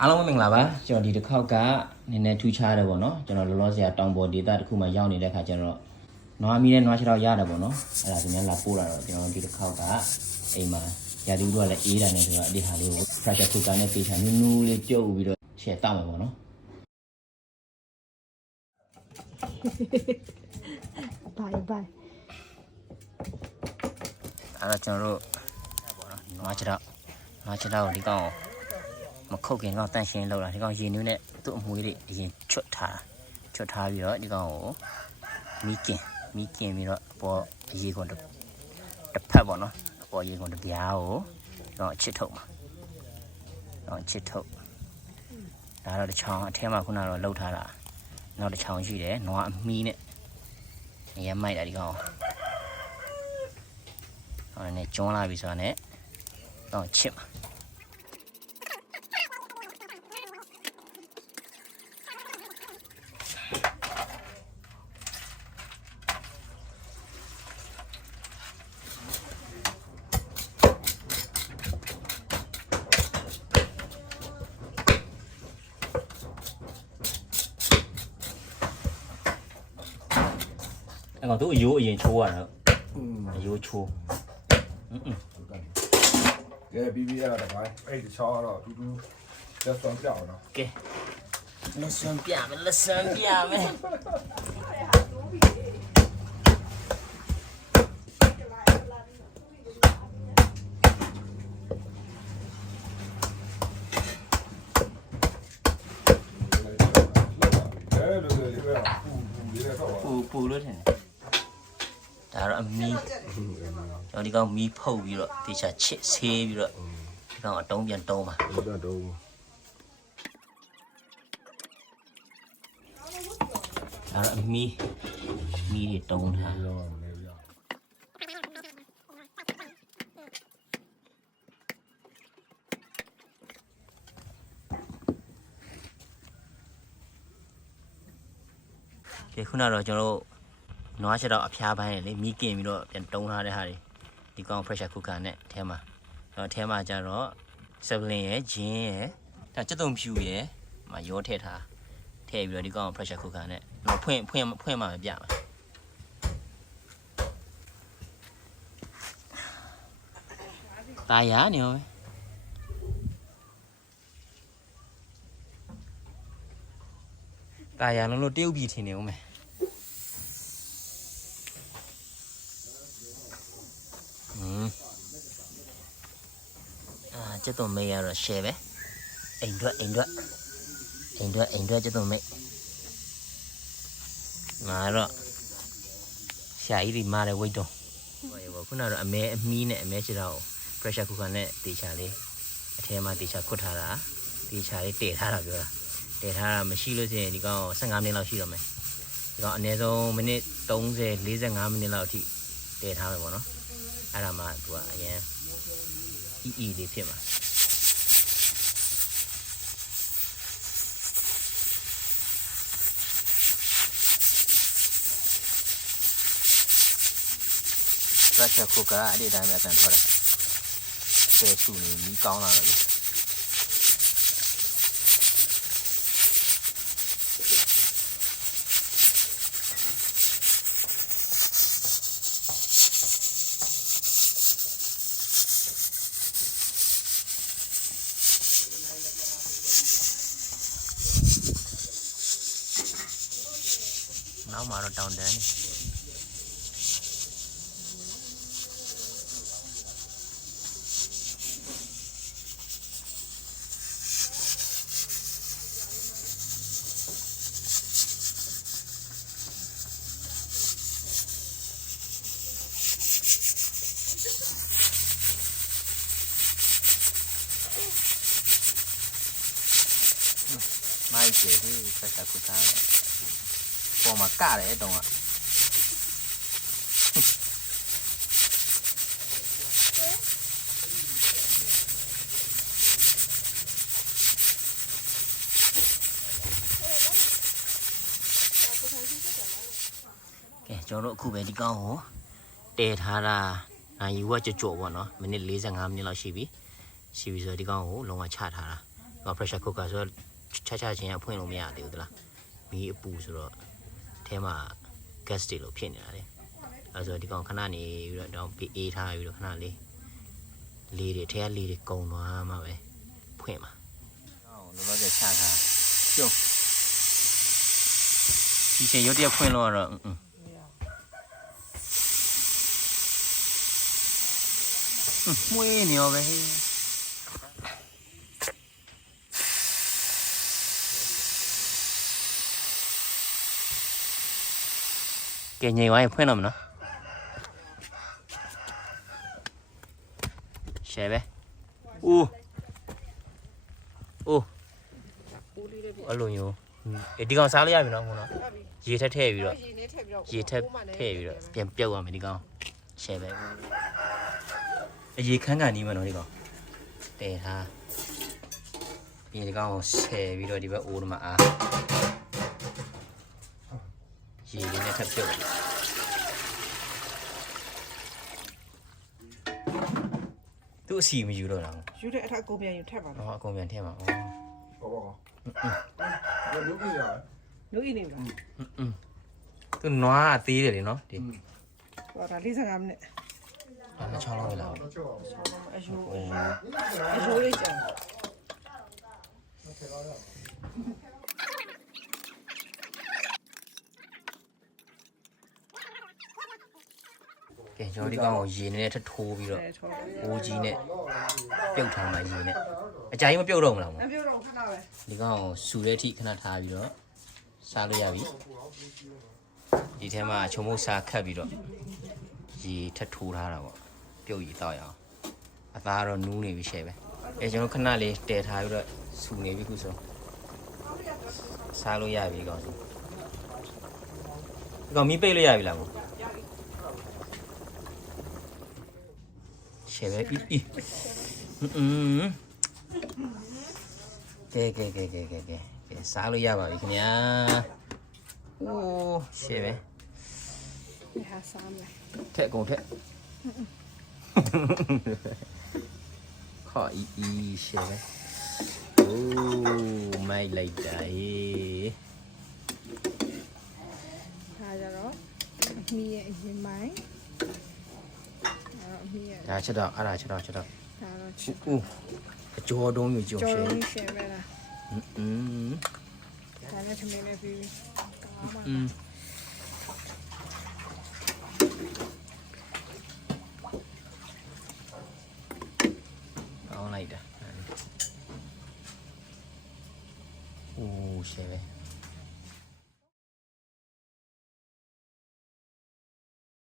အားလုံးမင်္ဂလာပါကျွန်တော်ဒီတစ်ခေါက်ကနည်းနည်းထူးခြားတယ်ပေါ့နော်ကျွန်တော်လောလောဆယ်တောင်ပေါ်ဒေသတစ်ခုမှာရောက်နေတဲ့ခါကျတော့နွားမီးနဲ့နွားခြေထောက်ရတယ်ပေါ့နော်အဲ့ဒါဒီနေ့လာပို့လာတော့ကျွန်တော်ဒီတစ်ခေါက်ကအိမ်မှာရာသီဥတုကလည်းအေးတယ်နေဆိုတော့ဒီဟာလေးကို pressure cooker နဲ့ပေးချာနူးနူးလေးပြုတ်ပြီးတော့ရှယ်တောက်မှာပေါ့နော်ဘိုင်အဲ့တော့ကျွန်တော်တို့ပေါ့နော်နွားခြေထောက်ကိုဒီကောင်မခုတ်ခင်တော့တန့်ရှင်းလောက်တာဒီကောင်ရေနွေးနဲ့သူ့အမွှေးတွေအရင်ချွတ်ထားပြီးတော့ဒီကောင်ကိုမီးကင်ပြီးတော့အပေါ်အရေကုန်တစ်ဖက်ပေါ့နော်အပေါ်ရေကုန်တစ်ပြားကိုတော့အချစ်ထုတ်မှာတော့အချစ်ထုတ်ဒါတော့တစ်ချောင်းအထဲမှာခုနကတော့လှုပ်ထားတာနောက်တစ်ချောင်းရှိတယ်နွားအမီးနဲ့ရမ်းမိုက်တာဒီကောင်ဟောနဲ့ကျွန်းလာပြီဆိုတာနဲ့တော့ချစ်မှာအဲ့ကောင်သူအယိုးအရင်ချိုးရတာအယိုးချိုးကဲပြီးပြီးရတာပါအဲ့ဒီချောတော့တူတူလက်စွမ်းပြောင်းတော့ကဲလက်စွမ်းပြမယ်ပူလို့ထင်တယ်ဒါတော့အမီးကျွန်တော်ဒီကောင်မီးဖုတ်ပြီးတော့တေချာချစ်ဆေးပြီးတော့ဒီကောင်အတုံးပြန်တုံးပါတော့တော့ဒါတော့အမီးတွေတုံးထားကဲခုနတော့ကျွန်တော်တို့နွားချက်တော့အဖျားပိုင်းလေမီးကင်ပြီးတော့ပြန်တုံးထားတဲ့ဟာတွေဒီကောင် pressure cooker နဲ့အဲထဲမှာတော့အဲထဲမှာကျတော့ဆပ်လင်ရယ်ဂျင်းရယ်ဒါစက်သုံးဖြူရယ်မှာရောထည့်ပြီးတော့ဒီကောင် pressure cooker နဲ့တော့ဖွင့်မှပဲပြမှာตายาနေရောตายาလုံးလို့တရုတ်ပြည်ထင်နေဦးမယ်စက်သုံးမိတ်ရတော့ share ပဲအိမ်အတွက်စက်သုံးမိတ်မာတော့ရှာကြီးဒီမာတဲ့ဝိတ်တော့ခုနကတော့အမီးနဲ့အမဲချစ်တော့ pressure cooker နဲ့တေချာလေးအထဲမှာတေချာခွတ်ထားတာတေချာလေးတည်ထားတာပြောတာတည်ထားတာမရှိလို့ဆိုရင်ဒီကောင်15မိနစ်လောက်ရှိတော့မယ်ဒီကောင်အနည်းဆုံးမိနစ်30 45မိနစ်လောက်အထိတည်ထားမယ်ပေါ့နော်အဲ့ဒါမှသူကအရင်အီလေးဖြစ်မှာpressure cooker အဲ့ဒီတိုင်းပဲအတန်ထွက်တာဆဲဆူနေမီးကောင်းလာတယ်နောက်မှာတော့တောင်တန်းမိုက်တယ်ဟေးဆက်ချက်ကူတာပေါ်မှာကတယ်တုံးကကဲကျွန်တော်တို့အခုပဲဒီကောင်းကိုတည်ထားတာနိုင်ယူကကြော့ပေါ့နော်မိနစ်45မိနစ်လောက်ရှိပြီဆိုတော့ဒီကောင်းကိုလုံးဝချထားတာ pressure cooker ဆိုတော့ချချင်းအဖွင့်လို့မရသေးဘူးသလားမီးအပူဆိုတော့အဲမှာ gas တွေလို့ဖြစ်နေတာလေအဲဆိုဒီကောင်ခဏနေပြီးတော့အေးထားပြီးတော့ခဏလေးလေးတွေထဲကလေးတွေကုံသွားမှပဲဖွင့်မှာလောလောဆယ်ချထားပြုံးဒီချိန်ရုတ်တရက်ဖွင့်လို့တော့မွေးနေရောပဲဟေးကဲငြိမ်သွားရင်ဖွင့်တော့မနော်ရှယ်ပဲဦးအဲ့လိုမျိုးဒီကောင်စားလို့ရပြီနော်ငုံနော်ရေထက်ထည့်ပြီးတော့ရေထက်ထည့်ပြီးတော့ပြန်ပြုတ်ရမယ်ဒီကောင်ရှယ်ပဲအရေခန်းကန်နီးမယ်နော်ဒီကောင်တဲထားပြီးဒီကောင်ကိုဆယ်ပြီးတော့ဒီဘက်အိုးမှာအားရေလေးနဲ့ထပ်ပြုတ်သူ့အစီမယူတော့လားယူတဲ့အထက်ကိုပြန်ယူထက်ပါတော့အကုန်ပြန်ထည့်ပါဘောလူကြီးရလူအင်းနေလားသူနွားအသေးတယ်လေနော်ဒီဟောဒါ45မိနစ်အဲ့6လောက်ပဲလားအယိုးလေးကြာကဲကျွန်တော်ဒီကောင်ကိုရေနဲ့ထထိုးပြီးတော့အိုးကြီးနဲ့ပြုတ်ထားမှရေနဲ့အကြိုင်မပြုတ်တော့မလားမပြုတ်တော့ခဏပဲဒီကောင်ကိုစူတဲ့အထိခဏထားပြီးတော့စားလို့ရပြီဒီထဲမှာချုံမိုးစားခတ်ပြီးတော့ရေထထိုးထားတာပေါ့ပြုတ်ရေတောက်ရအောင်အသားတော့နူးနေပြီရှယ်ပဲကျွန်တော်ခဏလေးတည်ထားပြီးတော့စူနေပြီခုဆိုစားလို့ရပြီဒီကောင်ဆိုဒီကောင်မီးပိတ်လို့ရပြီလားကိုရှယ်ပဲကဲစားလို့ရပါပြီခင်ဗျာအိုးရှယ်ပဲဟာစားမယ်ထက်ကုန်ထက်ခေါ်အီရှယ်ပဲအိုးမိုက်လိုက်တာဟေးဒါကြတော့မီးရဲ့အရင်ပိုင်းဒါချက်တော့အဲ့ဒါချက်တော့ဒါတော့ဦးအကျော်တုံးယူကြော်ရှယ်ရှယ်ပဲလားဒါနဲ့ထမင်းနဲ့ပြီးကောင်းလိုက်တာအိုးရှယ်ပဲ